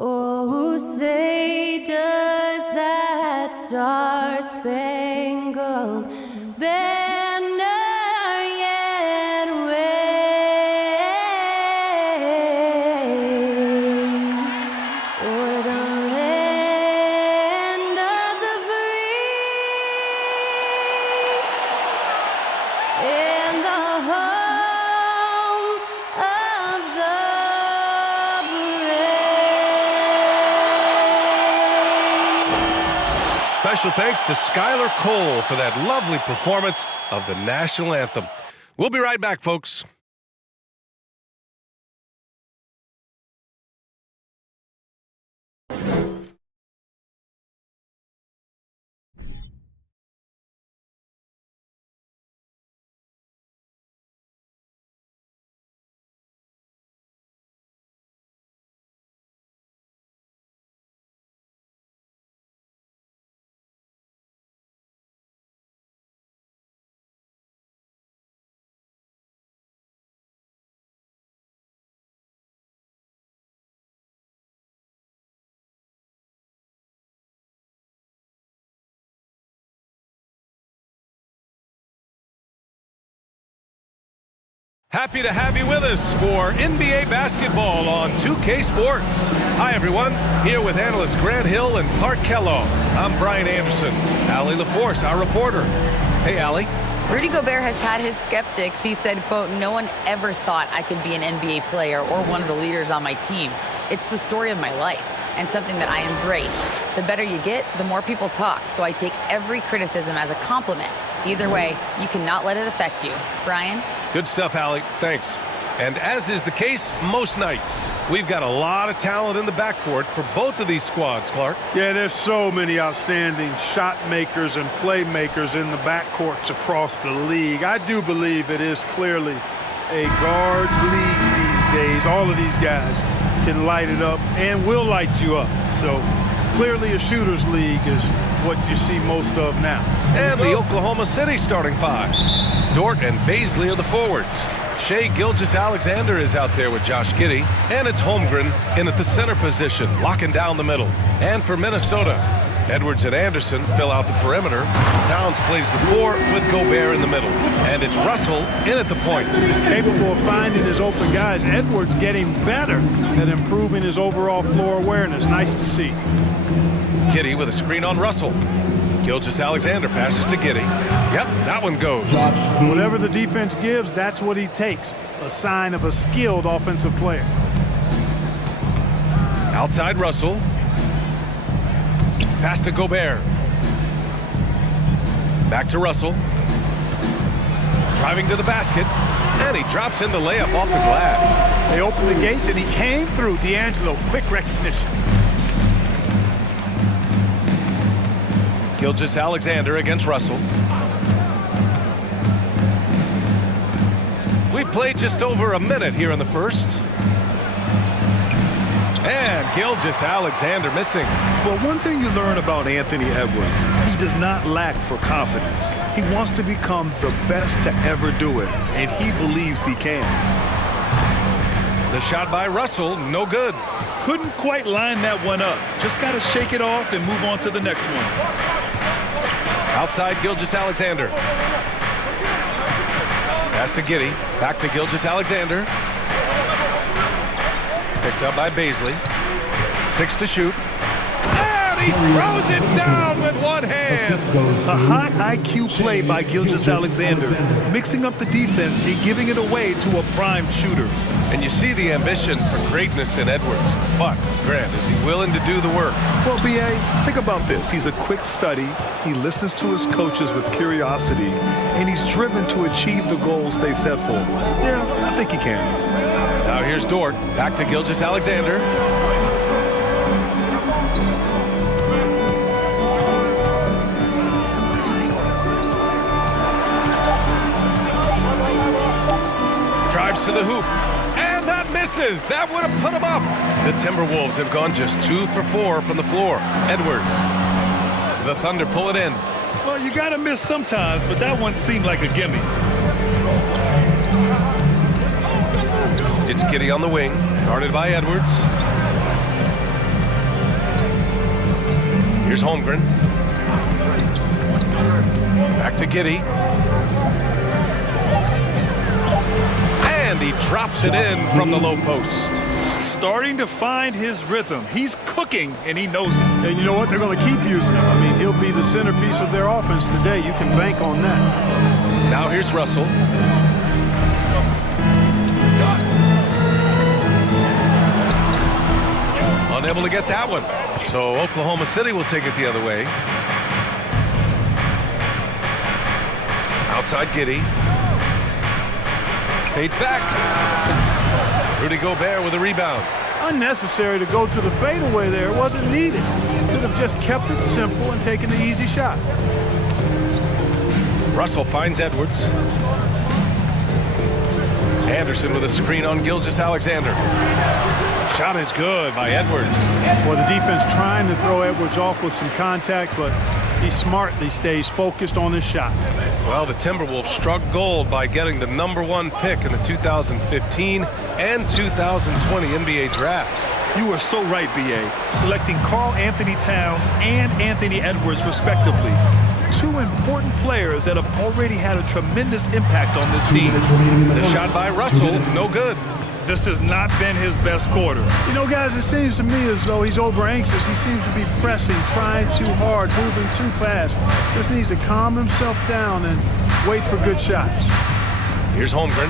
Oh, say does that star-spangled banner yet wave o'er the land of the free and the home of the brave. Special thanks to Skylar Cole for that lovely performance of the national anthem. We'll be right back, folks. Happy to have you with us for NBA basketball on 2K Sports. Hi, everyone. Here with analysts Grant Hill and Clark Kellogg. I'm Brian Anderson. Allie LaForce, our reporter. Hey, Allie. Rudy Gobert has had his skeptics. He said, quote, "No one ever thought I could be an NBA player or one of the leaders on my team. It's the story of my life and something that I embrace. The better you get, the more people talk, so I take every criticism as a compliment. Either way, you cannot let it affect you." Brian? Good stuff, Allie. Thanks. And as is the case most nights, we've got a lot of talent in the backcourt for both of these squads, Clark. Yeah, there's so many outstanding shot makers and playmakers in the backcourts across the league. I do believe it is clearly a guards league these days. All of these guys can light it up and will light you up. So clearly a shooter's league is what you see most of now. And the Oklahoma City starting five. Dort and Baisley are the forwards. Shai Gilgeous-Alexander is out there with Josh Giddey. And it's Holmgren in at the center position, locking down the middle. And for Minnesota, Edwards and Anderson fill out the perimeter. Towns plays the four with Gobert in the middle. And it's Russell in at the point. Capable of finding his open guys. Edwards getting better at improving his overall floor awareness. Nice to see. Giddey with a screen on Russell. Gilgeous-Alexander passes to Giddey. Yep, that one goes. Whatever the defense gives, that's what he takes. A sign of a skilled offensive player. Outside Russell. Pass to Gobert. Back to Russell. Driving to the basket. And he drops in the layup off the glass. They opened the gates and he came through. D'Angelo, quick recognition. Gilgeous-Alexander against Russell. We played just over a minute here in the first. And Gilgeous-Alexander missing. Well, one thing you learn about Anthony Edwards, he does not lack for confidence. He wants to become the best to ever do it, and he believes he can. The shot by Russell, no good. Couldn't quite line that one up. Just got to shake it off and move on to the next one. Outside Gilgeous-Alexander. Pass to Giddey. Back to Gilgeous-Alexander. Picked up by Baisley. 6 to shoot. And he throws it down with one hand. A high IQ play by Gilgeous-Alexander, mixing up the defense and giving it away to a prime shooter. And you see the ambition for greatness in Edwards. But, Grant, is he willing to do the work? Well, B.A., think about this. He's a quick study. He listens to his coaches with curiosity, and he's driven to achieve the goals they set for him. Yeah, I think he can. Now here's Dort. Back to Gilgeous-Alexander. Drives to the hoop. And that misses. That would have put him up. The Timberwolves have gone just 2 for 4 from the floor. Edwards. The Thunder pull it in. Well, you got to miss sometimes, but that one seemed like a gimme. It's Giddey on the wing, guarded by Edwards. Here's Holmgren. Back to Giddey. And he drops it in from the low post. Starting to find his rhythm. He's cooking, and he knows it. And you know what? They're going to keep using him. I mean, he'll be the centerpiece of their offense today. You can bank on that. Now here's Russell. Unable to get that one. So Oklahoma City will take it the other way. Outside Giddey. Fades back. Rudy Gobert with a rebound. Unnecessary to go to the fadeaway there. It wasn't needed. Could have just kept it simple and taken the easy shot. Russell finds Edwards. Anderson with a screen on Gilgeous-Alexander. Shot is good by Edwards. Well, the defense trying to throw Edwards off with some contact, but he smartly stays focused on his shot. Well, the Timberwolves struck gold by getting the #1 pick in the 2015 and 2020 NBA drafts. You are so right, B.A. Selecting Karl Anthony Towns and Anthony Edwards, respectively. Two important players that have already had a tremendous impact on this team. The shot by Russell, no good. This has not been his best quarter. You know, guys, it seems to me as though he's over anxious. He seems to be pressing, trying too hard, moving too fast. Just needs to calm himself down and wait for good shots. Here's Holmgren.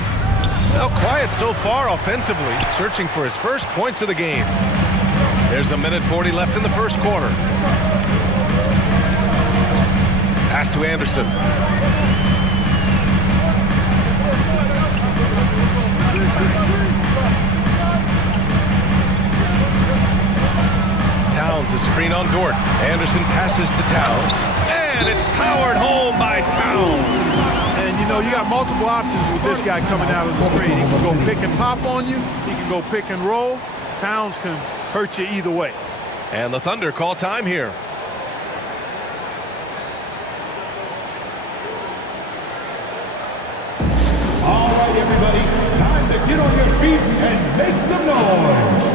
Well, quiet so far offensively, searching for his first points of the game. There's 1:40 left in the first quarter. Pass to Anderson. Towns a screen on Dort. Anderson passes to Towns. And it's powered home by Towns. And, you know, you got multiple options with this guy coming out of the screen. He can go pick and pop on you. He can go pick and roll. Towns can hurt you either way. And the Thunder call time here. All right, everybody, time to get on your feet and make some noise.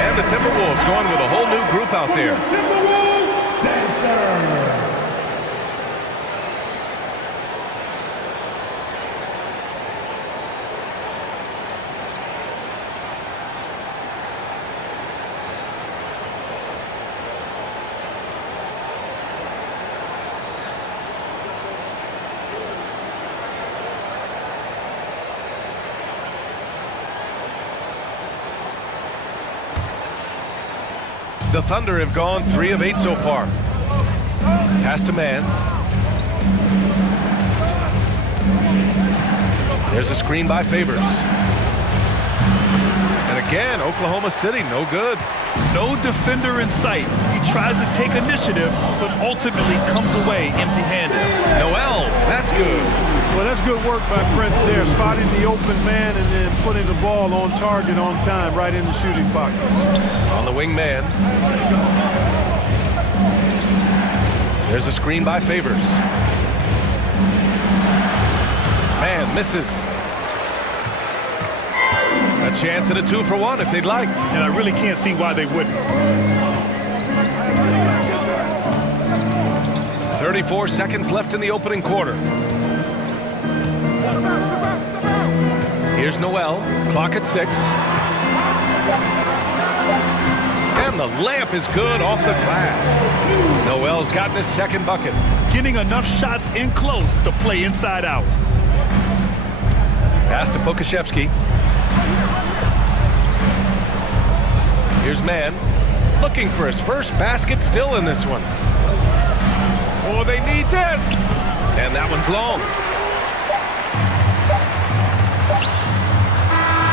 And the Timberwolves going with a whole new group out there. Timberwolves dancers. The Thunder have gone 3 of 8 so far. Pass to man. There's a screen by Favors. And again, Oklahoma City, no good. No defender in sight. He tries to take initiative, but ultimately comes away empty-handed. Noel, that's good. Well, that's good work by Prince there, spotting the open man and then putting the ball on target on time, right in the shooting pocket. On the wing man. There's a screen by Favors. Man misses. A chance at a 2-for-1 if they'd like. And I really can't see why they wouldn't. 34 seconds left in the opening quarter. Here's Noel, clock at 6. And the layup is good off the glass. Noel's gotten his second bucket. Getting enough shots in close to play inside out. Pass to Pokashevsky. Here's Mann, looking for his first basket, still in this one. Oh, they need this! And that one's long.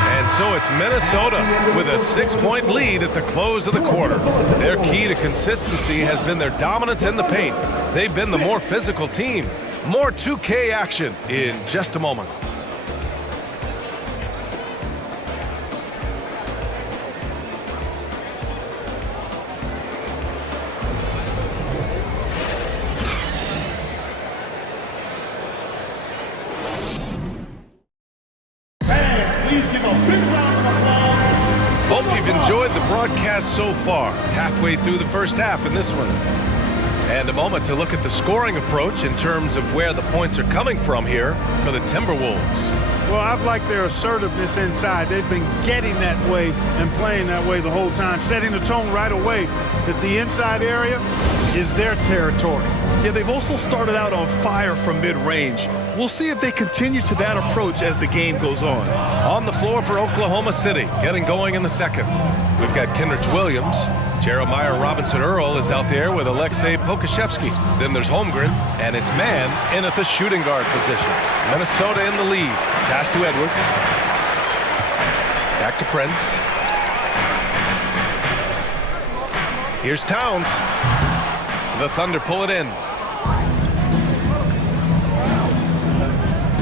And so it's Minnesota with a 6-point lead at the close of the quarter. Their key to consistency has been their dominance in the paint. They've been the more physical team. More 2K action in just a moment. Hope you've enjoyed the broadcast so far. Halfway through the first half in this one. And a moment to look at the scoring approach in terms of where the points are coming from here for the Timberwolves. Well, I've liked their assertiveness inside. They've been getting that way and playing that way the whole time, setting the tone right away that the inside area is their territory. Yeah, they've also started out on fire from mid-range. We'll see if they continue to that approach as the game goes on. On the floor for Oklahoma City, getting going in the second. We've got Kenrich Williams. Jeremiah Robinson-Earl is out there with Alexei Pokashevsky. Then there's Holmgren, and it's Mann in at the shooting guard position. Minnesota in the lead. Pass to Edwards. Back to Prince. Here's Towns. The Thunder pull it in.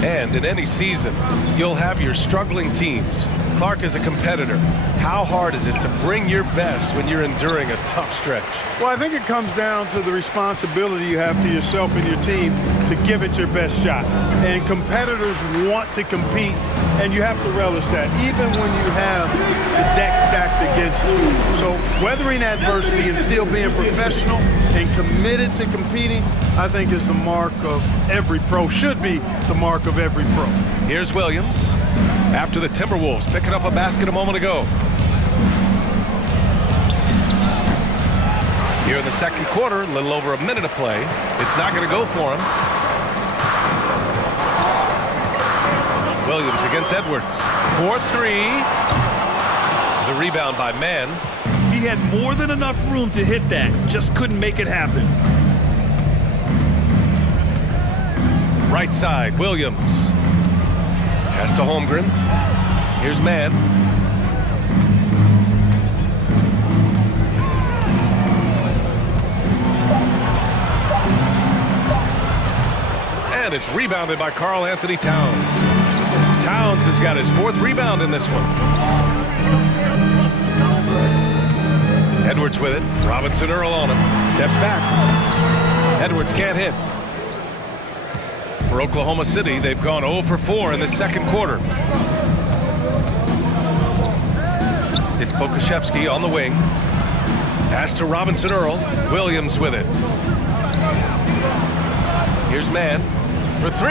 And in any season, you'll have your struggling teams. Clark is a competitor. How hard is it to bring your best when you're enduring a tough stretch? Well, I think it comes down to the responsibility you have to yourself and your team to give it your best shot. And competitors want to compete, and you have to relish that, even when you have the deck stacked against you. So weathering adversity and still being professional and committed to competing, I think is the mark of every pro, should be the mark of every pro. Here's Williams after the Timberwolves picking up a basket a moment ago. Here in the second quarter, a little over a minute of play. It's not going to go for him. Williams against Edwards. 4-3. The rebound by Mann. He had more than enough room to hit that, just couldn't make it happen. Right side, Williams. Pass to Holmgren. Here's Mann. And it's rebounded by Karl Anthony Towns. Towns has got his 4th rebound in this one. Edwards with it. Robinson-Earl on him. Steps back. Edwards can't hit. For Oklahoma City, they've gone 0 for 4 in the second quarter. It's Pokashevsky on the wing. Pass to Robinson-Earl. Williams with it. Here's Mann for 3.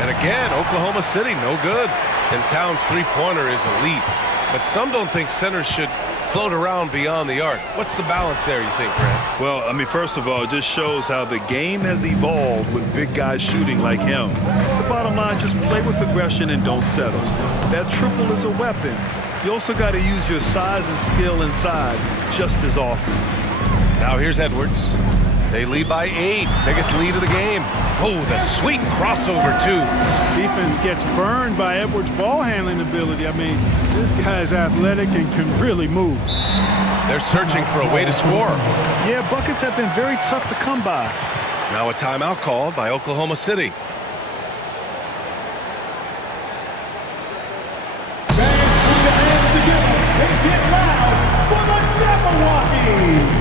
And again, Oklahoma City, no good. And Towns' three-pointer is elite. But some don't think centers should float around beyond the arc. What's the balance there, you think, Grant? Well, I mean, first of all, it just shows how the game has evolved with big guys shooting like him. The bottom line, just play with aggression and don't settle. That triple is a weapon. You also got to use your size and skill inside just as often. Now here's Edwards. They lead by 8. Biggest lead of the game. Oh, the sweet crossover, too. Defense gets burned by Edwards' ball handling ability. I mean, this guy's athletic and can really move. They're searching for a way to score. Yeah, buckets have been very tough to come by. Now a timeout called by Oklahoma City. Get loud for the Jabberwockies!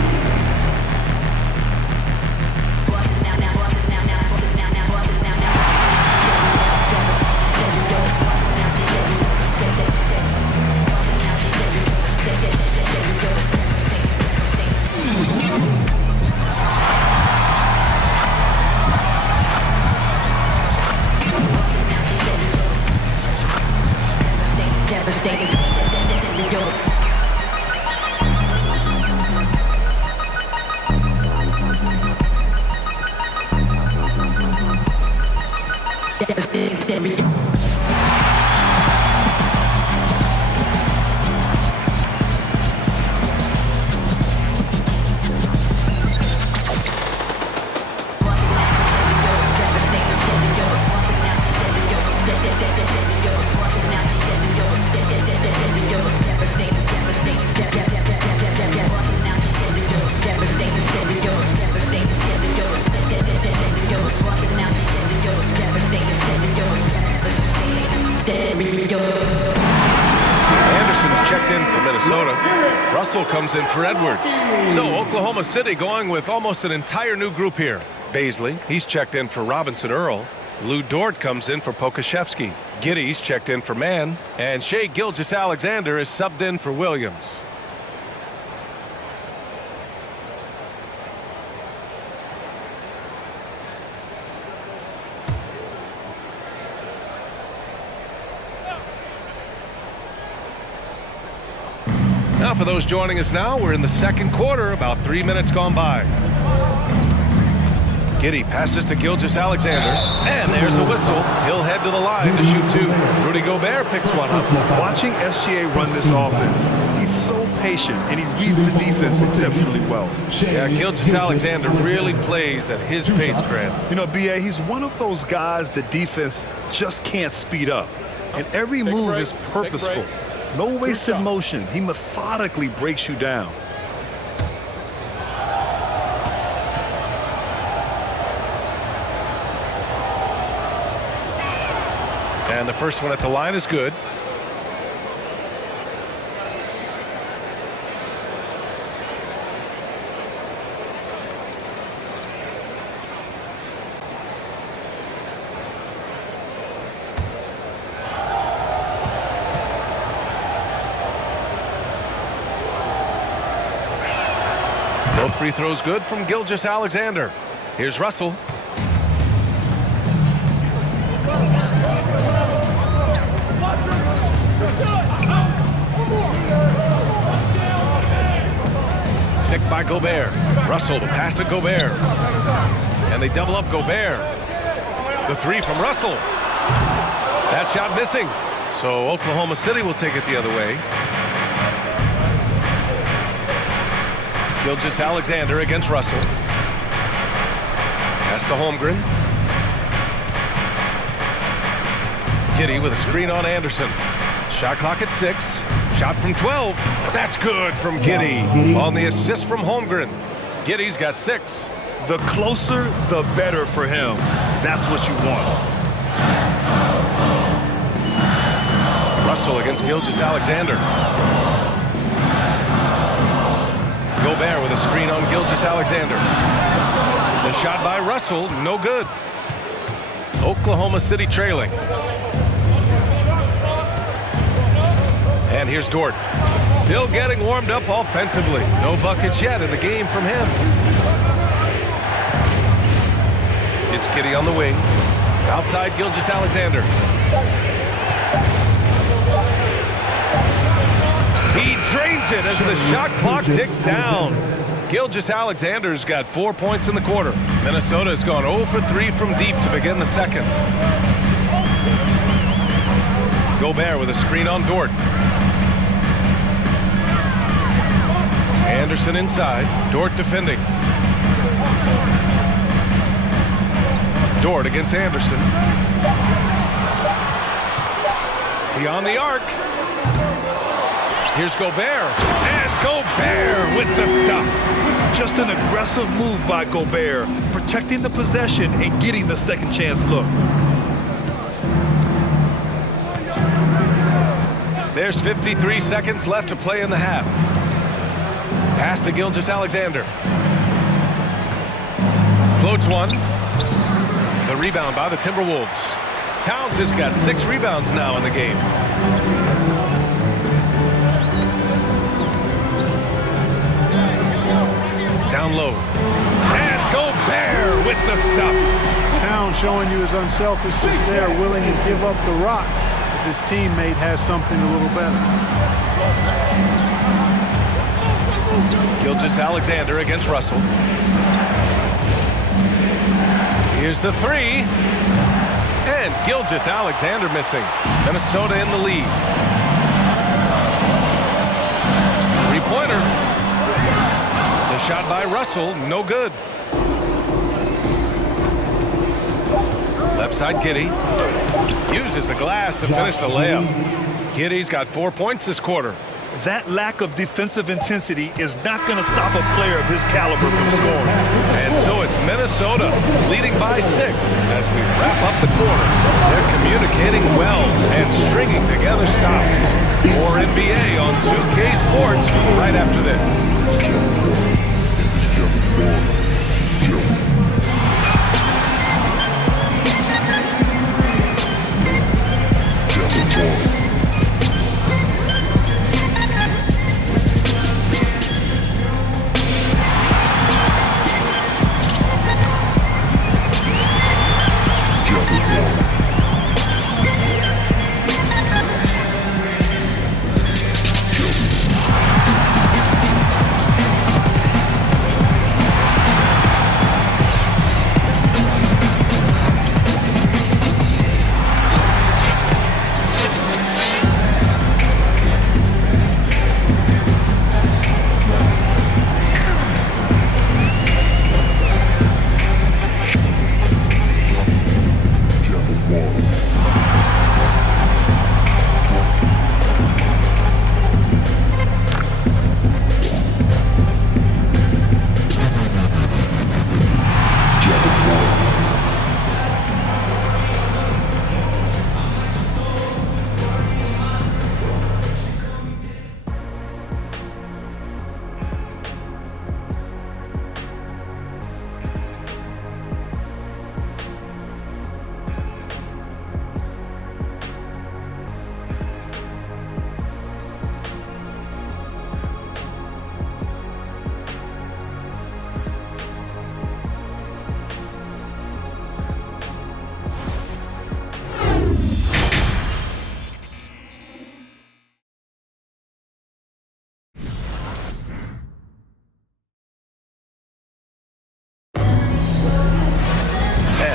Anderson's checked in for Minnesota. Russell comes in for Edwards. So Oklahoma City going with almost an entire new group here. Baisley, he's checked in for Robinson Earl. Lou Dort comes in for Pokashevsky. Giddey's checked in for Mann. And Shai Gilgeous-Alexander is subbed in for Williams. Now for those joining us now, we're in the second quarter, about 3 minutes gone by. Giddey passes to Gilgeous-Alexander, and there's a whistle. He'll head to the line to shoot two. Rudy Gobert picks one up. Watching SGA run this offense, he's so patient, and he reads the defense exceptionally well. Yeah, Gilgeous-Alexander really plays at his pace, Grant. You know, B.A., he's one of those guys the defense just can't speed up. And every move is purposeful. No wasted motion. He methodically breaks you down. And the first one at the line is good. Both free throws good from Gilgeous-Alexander. Here's Russell. Picked by Gobert. Russell, the pass to Gobert. And they double up Gobert. The three from Russell. That shot missing. So Oklahoma City will take it the other way. Gilgeous-Alexander against Russell. Pass to Holmgren. Giddey with a screen on Anderson. Shot clock at 6. Shot from 12. That's good from Giddey on the assist from Holmgren. Giddey's got 6. The closer, the better for him. That's what you want. Russell against Gilgeous-Alexander. Gobert with a screen on Gilgeous-Alexander. The shot by Russell, no good. Oklahoma City trailing. And here's Dort. Still getting warmed up offensively. No buckets yet in the game from him. It's Giddey on the wing. Outside Gilgeous-Alexander. He drains it as the shot clock ticks down. Gilgeous-Alexander's got 4 points in the quarter. Minnesota's gone 0 for 3 from deep to begin the second. Gobert with a screen on Dort. Anderson inside. Dort defending. Dort against Anderson. Beyond the arc. Here's Gobert. And Gobert with the stuff. Just an aggressive move by Gobert, protecting the possession and getting the second chance look. There's 53 seconds left to play in the half. Pass to Gilgeous-Alexander. Floats one. The rebound by the Timberwolves. Towns has got 6 rebounds now in the game. Down low. And Gobert with the stuff. Town showing you his unselfishness there, willing to give up the rock if his teammate has something a little better. Gilgeous-Alexander against Russell. Here's the 3. And Gilgeous Alexander missing. Minnesota in the lead. Three-pointer. The shot by Russell, no good. Left side, Giddey. Uses the glass to finish the layup. Giddey's got 4 points this quarter. That lack of defensive intensity is not going to stop a player of his caliber from scoring. And so it's Minnesota leading by 6 as we wrap up the quarter. They're communicating well and stringing together stops. More NBA on 2K Sports right after this.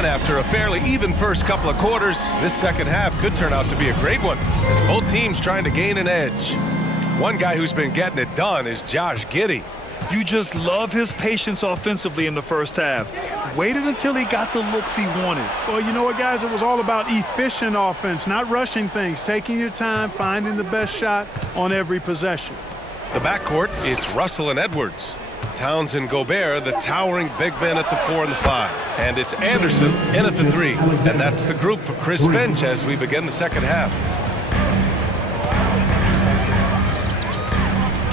After a fairly even first couple of quarters, this second half could turn out to be a great one as both teams trying to gain an edge. One guy who's been getting it done is Josh Giddey. You just love his patience offensively in the first half. Waited until he got the looks he wanted. Well, you know what, guys? It was all about efficient offense, not rushing things, taking your time, finding the best shot on every possession. The backcourt, it's Russell and Edwards. Towns and Gobert, the towering big men at the 4 and the 5. And it's Anderson in at the 3. And that's the group for Chris Finch as we begin the second half.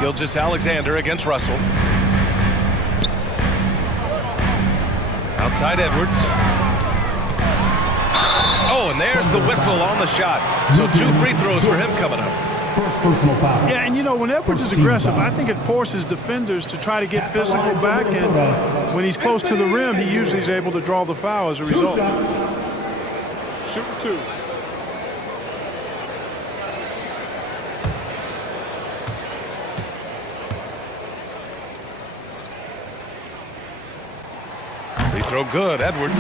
Gilgeous Alexander against Russell. Outside Edwards. Oh, and there's the whistle on the shot. So 2 free throws for him coming up. First personal foul. Yeah, and you know, when Edwards is aggressive, I think it forces defenders to try to get physical back, and when he's close to the rim, he usually is able to draw the foul as a result. Shoot 2. Free throw good, Edwards.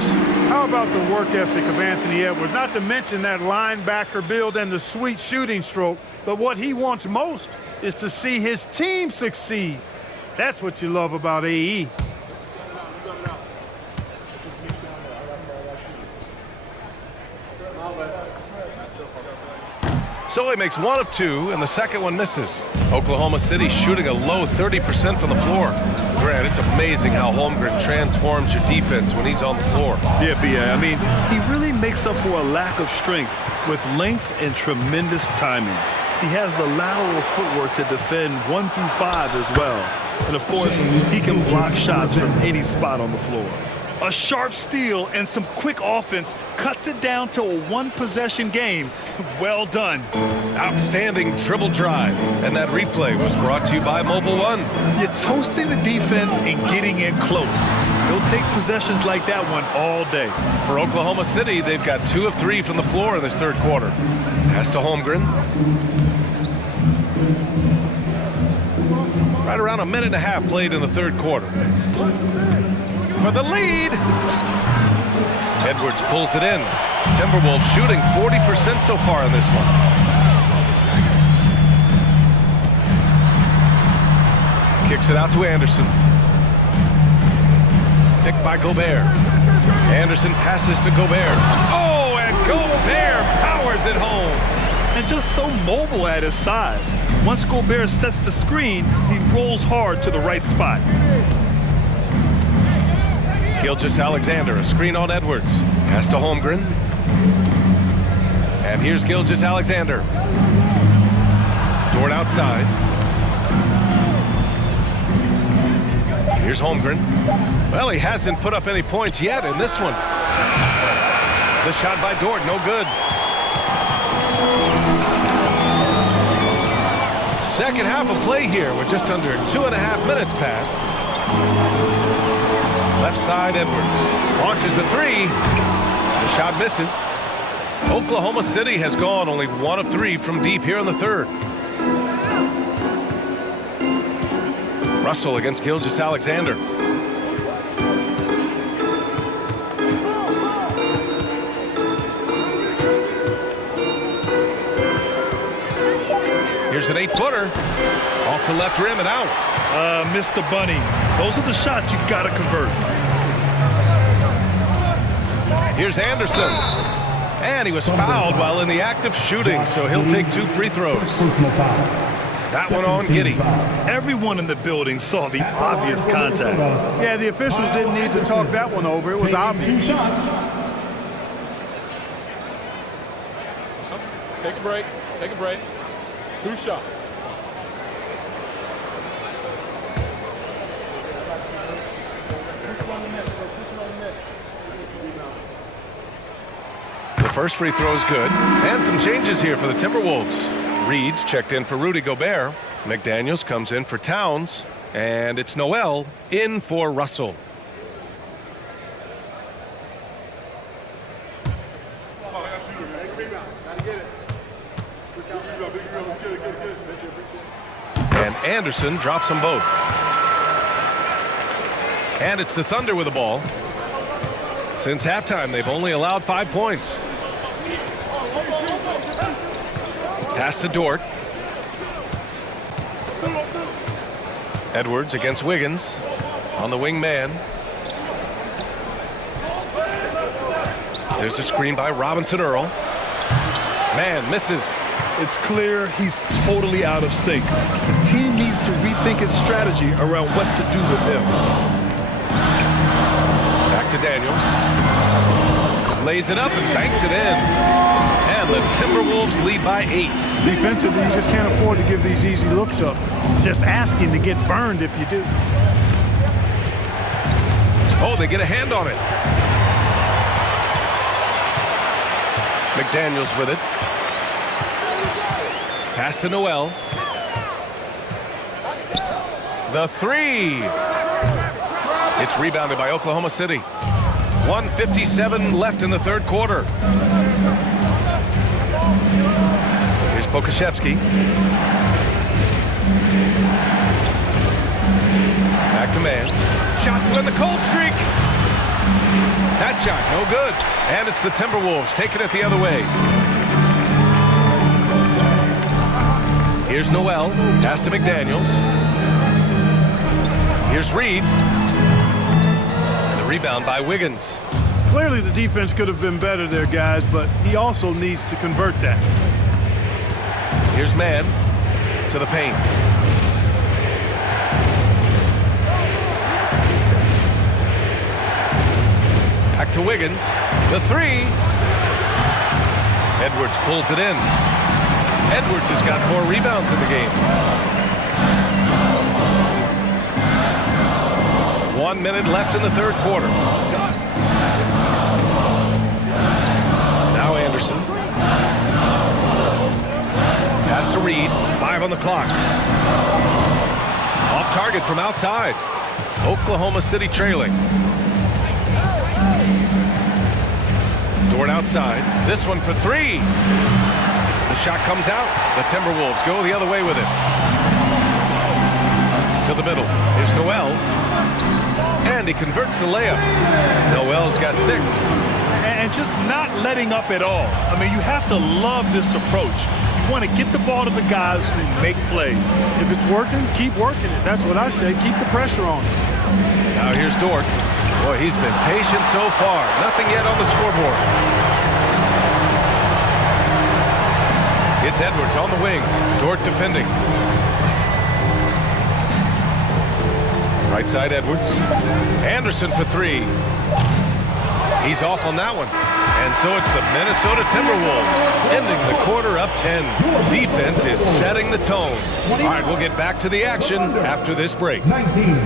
How about the work ethic of Anthony Edwards? Not to mention that linebacker build and the sweet shooting stroke. But what he wants most is to see his team succeed. That's what you love about AE. So he makes 1 of 2, and the second one misses. Oklahoma City shooting a low 30% from the floor. Grant, it's amazing how Holmgren transforms your defense when he's on the floor. Yeah, B.A. I mean, he really makes up for a lack of strength with length and tremendous timing. He has the lateral footwork to defend 1 through 5 as well. And, of course, he can block shots from any spot on the floor. A sharp steal and some quick offense cuts it down to a 1-possession game. Well done. Outstanding dribble drive. And that replay was brought to you by Mobile One. You're toasting the defense and getting in close. They'll take possessions like that one all day. For Oklahoma City, they've got 2 of 3 from the floor in this third quarter. Pass to Holmgren. Right around a minute and a half played in the third quarter. For the lead. Edwards pulls it in. Timberwolves shooting 40% so far in this one. Kicks it out to Anderson. Picked by Gobert. Anderson passes to Gobert. Oh, and Gobert powers it home. And just so mobile at his size. Once Gobert sets the screen, he rolls hard to the right spot. Gilgeous-Alexander, a screen on Edwards. Pass to Holmgren. And here's Gilgeous-Alexander. Dort outside. Here's Holmgren. Well, he hasn't put up any points yet in this one. The shot by Dort, no good. Second half of play here with just under 2.5 minutes passed. Left side, Edwards launches a three. The shot misses. Oklahoma City has gone only 1 of 3 from deep here in the third. Russell against Gilgeous-Alexander. Here's an 8-footer. Off the left rim and out. Mr. Bunny. Those are the shots you gotta convert. Here's Anderson. And he was fouled while in the act of shooting, so he'll take 2 free throws. Personal foul. That one on Giddey. Everyone in the building saw the obvious contact. Yeah, the officials didn't need to talk that one over. It was obvious. 2 shots. Take a break. Take a break. 2 shots. The first free throw is good. And some changes here for the Timberwolves. Reed's checked in for Rudy Gobert. McDaniels comes in for Towns. And it's Noel in for Russell. And Anderson drops them both. And it's the Thunder with the ball. Since halftime, they've only allowed 5 points. Pass to Dort. Edwards against Wiggins on the wing man. There's a screen by Robinson Earl. Man misses. It's clear he's totally out of sync. The team needs to rethink its strategy around what to do with him. Back to Daniels. Lays it up and banks it in. And the Timberwolves lead by 8. Defensively, you just can't afford to give these easy looks up. Just asking to get burned if you do. Oh, they get a hand on it. McDaniels with it. Pass to Noel. The three. It's rebounded by Oklahoma City. 1:57 left in the third quarter. Here's Pokashevsky. Back to man. Shot to end the cold streak. That shot, no good. And it's the Timberwolves taking it the other way. Here's Noel. Pass to McDaniels. Here's Reed. The rebound by Wiggins. Clearly, the defense could have been better there, guys, but he also needs to convert that. Here's man to the paint. Back to Wiggins. The three. Edwards pulls it in. Edwards has got 4 rebounds in the game. 1 minute left in the third quarter. Now Anderson. Pass to Reed. 5 on the clock. Off target from outside. Oklahoma City trailing. Dort outside. This one for 3. The shot comes out. The Timberwolves go the other way with it. To the middle. Here's Noel. And he converts the layup. Noel's got 6. And just not letting up at all. I mean, you have to love this approach. You want to get the ball to the guys who make plays. If it's working, keep working it. That's what I say. Keep the pressure on. Now here's Dort. Boy, he's been patient so far. Nothing yet on the scoreboard. It's Edwards on the wing. Dort defending. Right side Edwards. Anderson for 3. He's off on that one. And so it's the Minnesota Timberwolves ending the quarter up 10. Defense is setting the tone. All right, we'll get back to the action after this break. 19.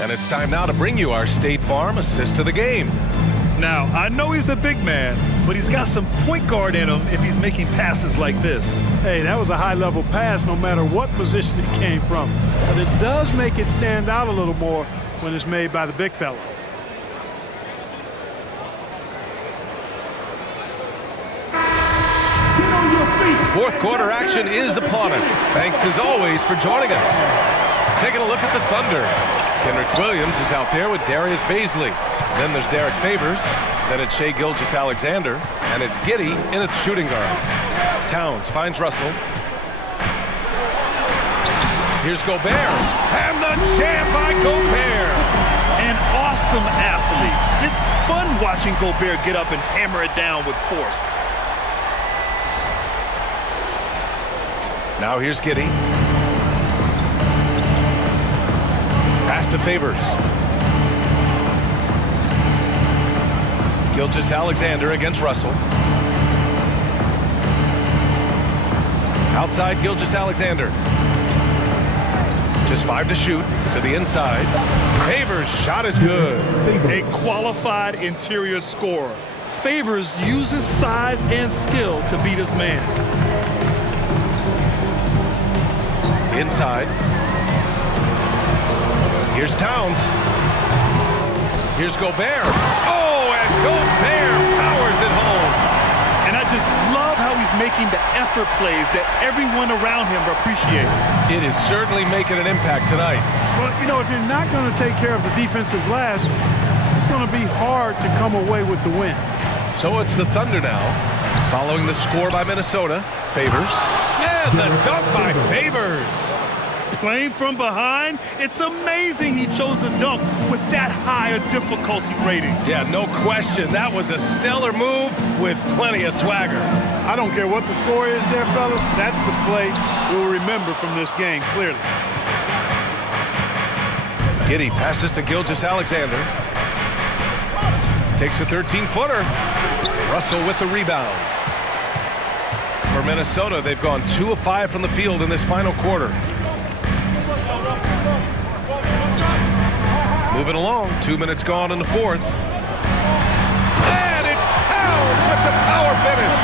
And it's time now to bring you our State Farm assist to the game. Now, I know he's a big man, but he's got some point guard in him if he's making passes like this. Hey, that was a high-level pass no matter what position it came from. But it does make it stand out a little more when it's made by the big fella. Get on your feet. Fourth quarter action is upon us. Thanks as always for joining us. Taking a look at the Thunder. Kenrich Williams is out there with Darius Baisley. Then there's Derek Favors. Then it's Shai Gilgeous-Alexander. And it's Giddey in at shooting guard. Towns finds Russell. Here's Gobert. And the jam by Gobert. An awesome athlete. It's fun watching Gobert get up and hammer it down with force. Now here's Giddey. Pass to Favors. Gilgeous-Alexander against Russell. Outside Gilgeous-Alexander. Just 5 to shoot to the inside. Favors shot is good. A qualified interior scorer. Favors uses size and skill to beat his man. Inside. Here's Towns. Here's Gobert. Oh, and Gobert powers it home. And I just love how he's making the effort plays that everyone around him appreciates. It is certainly making an impact tonight. Well, you know, if you're not going to take care of the defensive glass, it's going to be hard to come away with the win. So it's the Thunder now, following the score by Minnesota. Favors. And the dunk by Favors. Playing from behind, it's amazing he chose a dunk with that high a difficulty rating. Yeah, no question. That was a stellar move with plenty of swagger. I don't care what the score is there, fellas. That's the play we'll remember from this game, clearly. Giddey passes to Gilgeous-Alexander. Takes a 13-footer. Russell with the rebound. For Minnesota, they've gone 2 of 5 from the field in this final quarter. Moving along, 2 minutes gone in the fourth. And it's Towns with the power finish.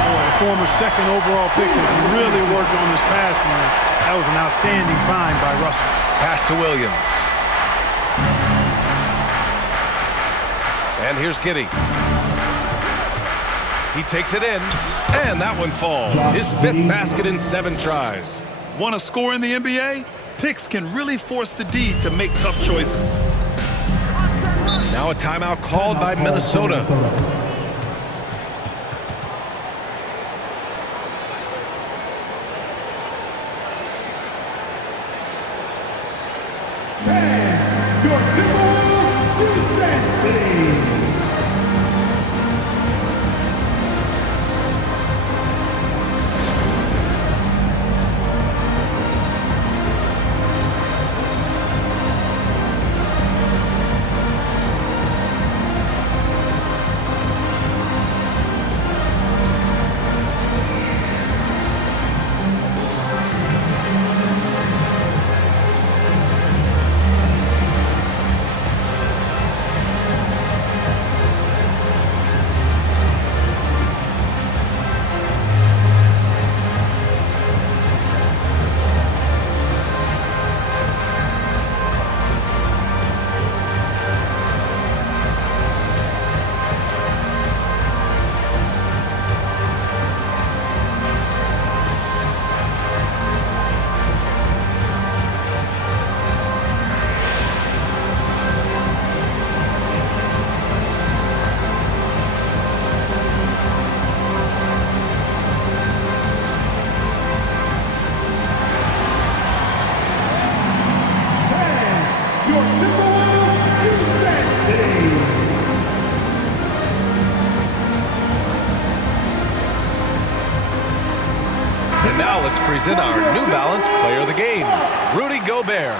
Boy, the former second overall pick has really worked on this pass, and that was an outstanding find by Russell. Pass to Williams. And here's Giddey. He takes it in, and that one falls. His 5th basket in 7 tries. Want to score in the NBA? Picks can really force the D to make tough choices. Now a timeout called by Minnesota. Your Timberwolves defense team. Now let's present our New Balance Player of the Game, Rudy Gobert.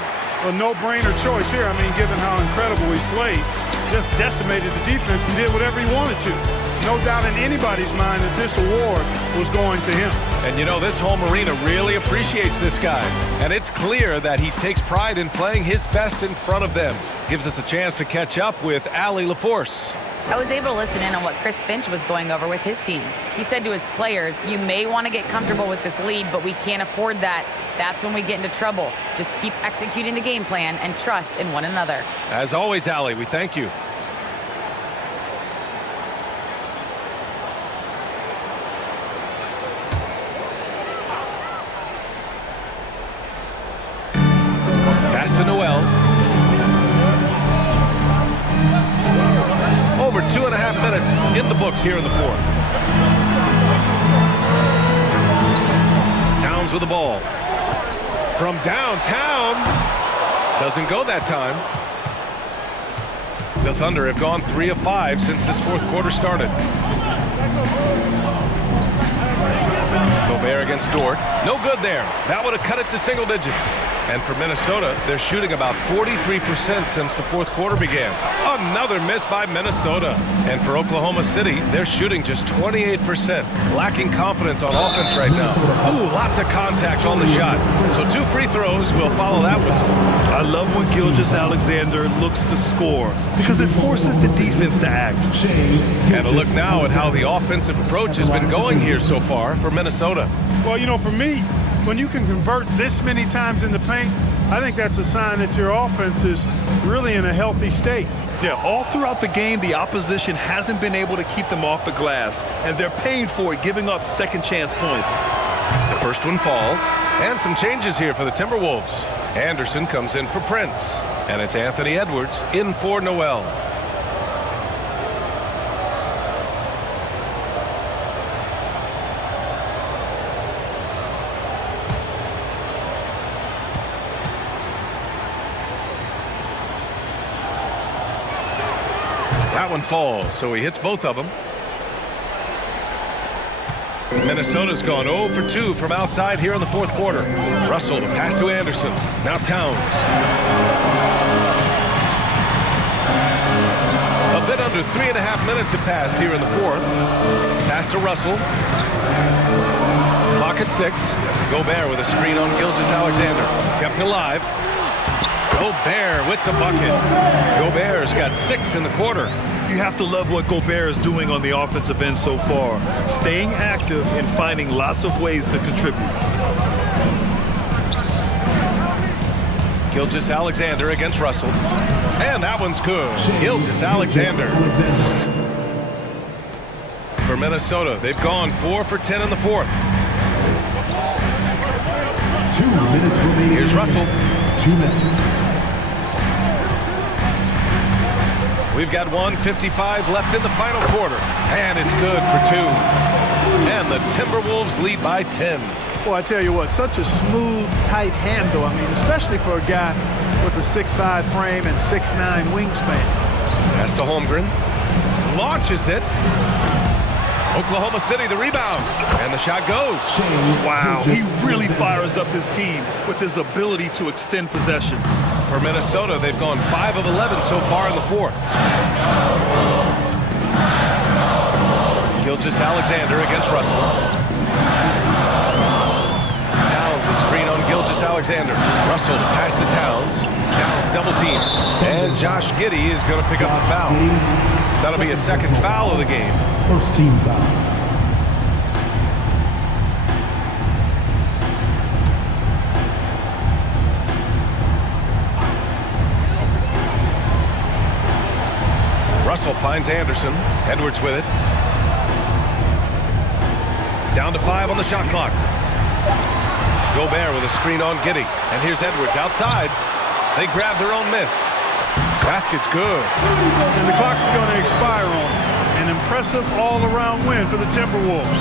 A no-brainer choice here. I mean, given how incredible he's played, just decimated the defense and did whatever he wanted to. No doubt in anybody's mind that this award was going to him. And you know, this home arena really appreciates this guy. And it's clear that he takes pride in playing his best in front of them. Gives us a chance to catch up with Allie LaForce. I was able to listen in on what Chris Finch was going over with his team. He said to his players, you may want to get comfortable with this lead, but we can't afford that. That's when we get into trouble. Just keep executing the game plan and trust in one another. As always, Allie, we thank you. Pass to Noel. Over 2.5 minutes in the books here in the fourth. Towns with the ball. From downtown. Doesn't go that time. The Thunder have gone 3 of 5 since this fourth quarter started. Gobert against Dort. No good there. That would have cut it to single digits. And for Minnesota, they're shooting about 43% since the fourth quarter began. Another miss by Minnesota. And for Oklahoma City, they're shooting just 28%. Lacking confidence on offense right now. Ooh, lots of contact on the shot. So 2 free throws will follow that whistle. I love when Gilgeous-Alexander looks to score because it forces the defense to act. And a look now at how the offensive approach has been going here so far for Minnesota. Well, you know, for me, when you can convert this many times in the paint, I think that's a sign that your offense is really in a healthy state. Yeah, all throughout the game, the opposition hasn't been able to keep them off the glass, and they're paying for it, giving up second chance points. The first one falls, and some changes here for the Timberwolves. Anderson comes in for Prince, and it's Anthony Edwards in for Noel. That one falls, so he hits both of them. Minnesota's gone 0 for 2 from outside here in the fourth quarter. Russell to pass to Anderson. Now Towns. A bit under 3.5 minutes have passed here in the fourth. Pass to Russell. Clock at 6. Gobert with a screen on Gilgeous-Alexander. Kept alive. Gobert with the bucket. Gobert's got 6 in the quarter. You have to love what Gobert is doing on the offensive end so far. Staying active and finding lots of ways to contribute. Gilgeous-Alexander against Russell. And that one's good. Gilgeous-Alexander. For Minnesota, they've gone 4 for 10 in the fourth. 2 minutes remaining. Here's Russell. 2 minutes. We've got 1:55 left in the final quarter. And it's good for 2. And the Timberwolves lead by 10. Well, I tell you what, such a smooth, tight handle. I mean, especially for a guy with a 6'5" frame and 6'9" wingspan. Pass to Holmgren. Launches it. Oklahoma City the rebound. And the shot goes. Wow, he really fires up his team with his ability to extend possessions. For Minnesota, they've gone 5 of 11 so far in the fourth. Gilgeous-Alexander against Russell. Towns a screen on Gilgeous-Alexander. Russell pass to Towns. Towns double team. And Josh Giddey is going to pick up the foul. That'll be a second foul of the game. First team foul. Russell finds Anderson. Edwards with it. Down to 5 on the shot clock. Gobert with a screen on Giddey. And here's Edwards outside. They grab their own miss. Basket's good. And the clock's going to expire on it. An impressive all-around win for the Timberwolves.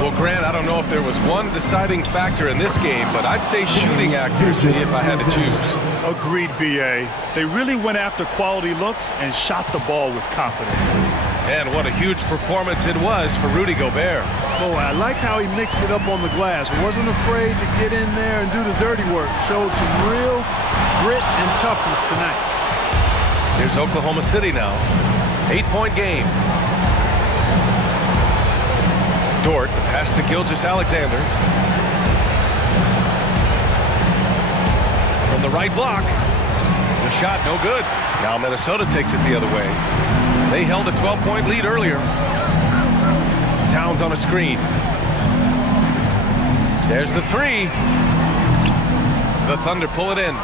Well, Grant, I don't know if there was one deciding factor in this game, but I'd say shooting accuracy if I had to choose. Agreed, B.A. They really went after quality looks and shot the ball with confidence. And what a huge performance it was for Rudy Gobert. Oh, I liked how he mixed it up on the glass. Wasn't afraid to get in there and do the dirty work. Showed some real grit and toughness tonight. Here's Oklahoma City now. 8-point game. Dort, the pass to Gilgeous-Alexander. From the right block. The shot no good. Now Minnesota takes it the other way. They held a 12-point lead earlier. Towns on a screen. There's the three. The Thunder pull it in.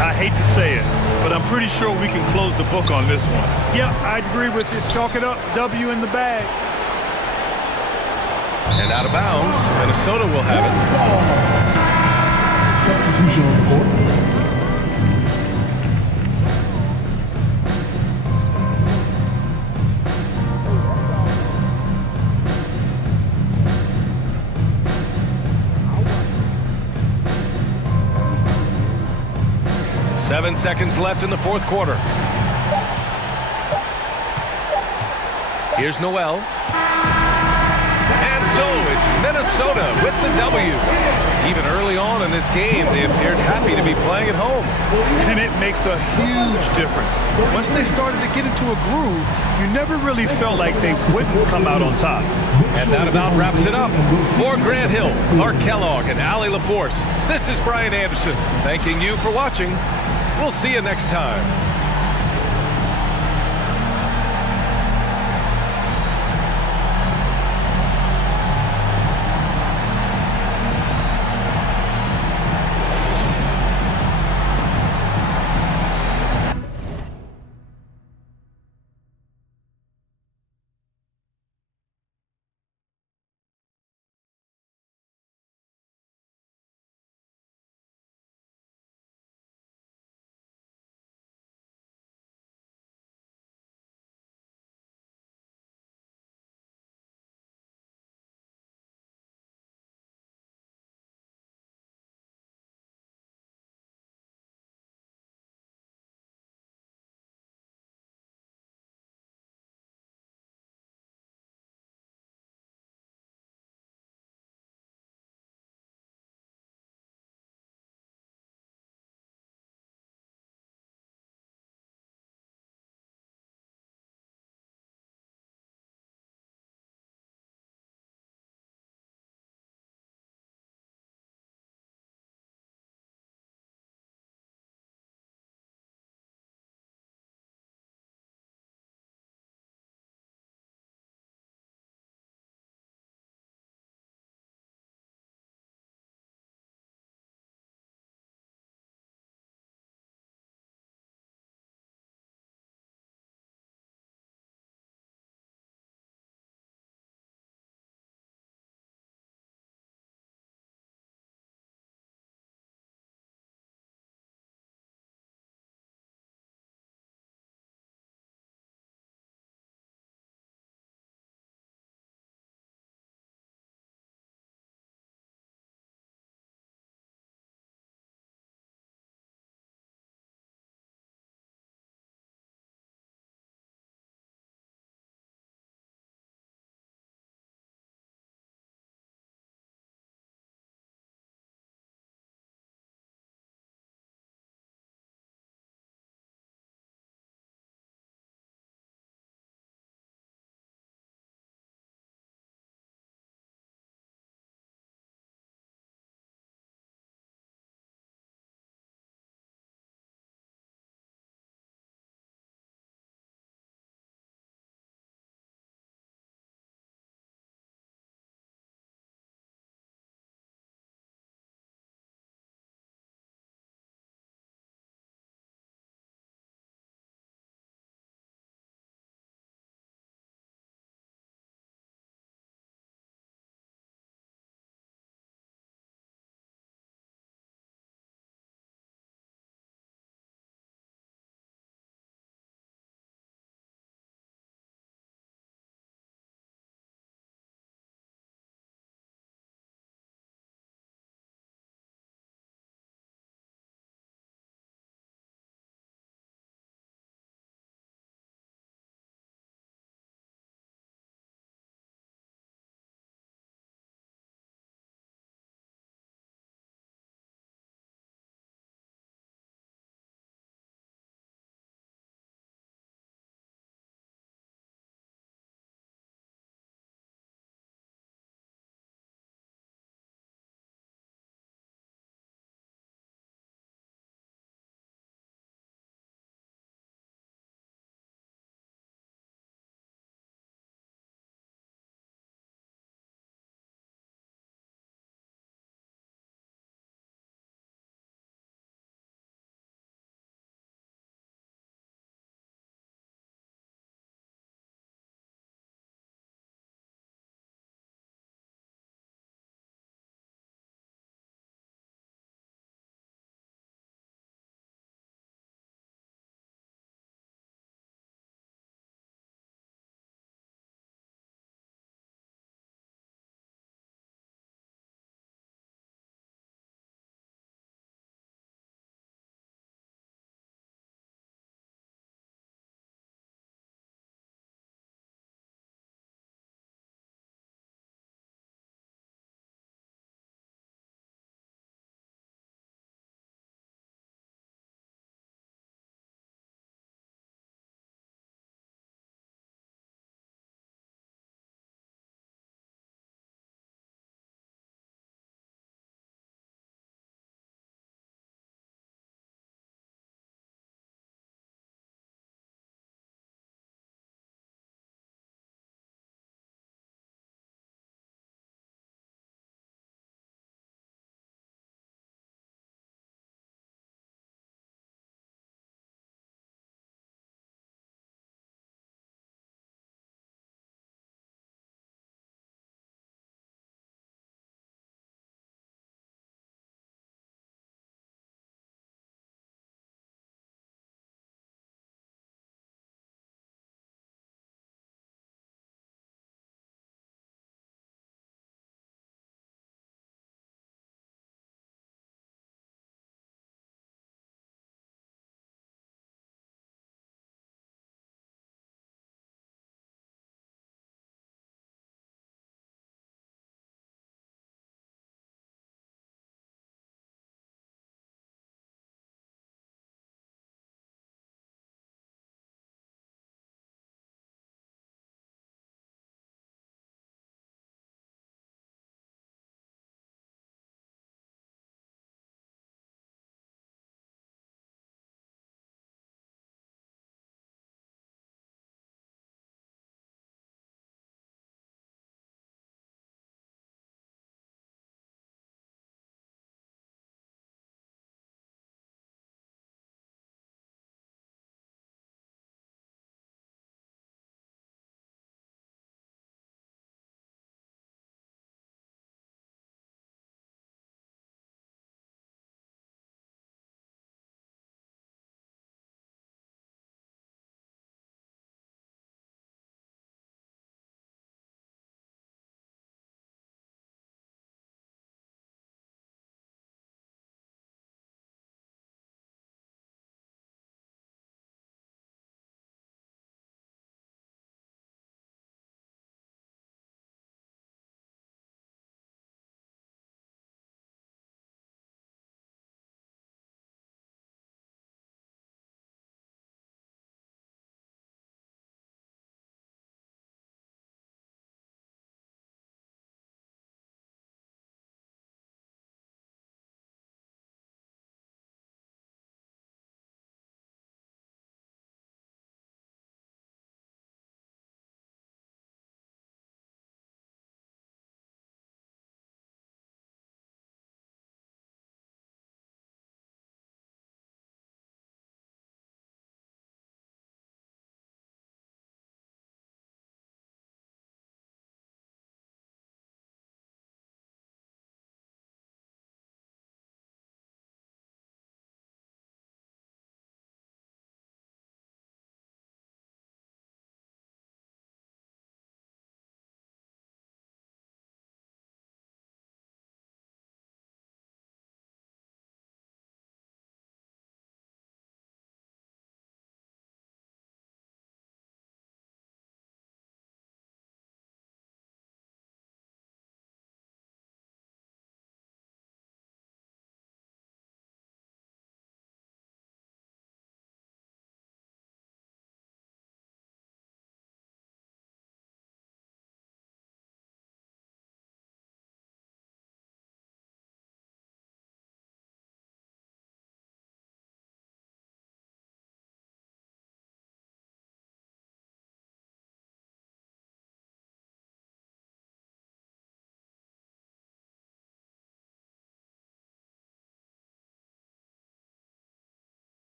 I hate to say it, but I'm pretty sure we can close the book on this one. Yeah, I'd agree with you. Chalk it up. W in the bag. And out of bounds, Minnesota will have it. Substitution on the court. Seven seconds left in the fourth quarter. Here's Noel. And so it's Minnesota with the W. Even early on in this game, they appeared happy to be playing at home. And it makes a huge difference. Once they started to get into a groove, you never really felt like they wouldn't come out on top. And that about wraps it up. For Grant Hill, Clark Kellogg, and Allie LaForce, this is Brian Anderson, thanking you for watching. We'll see you next time.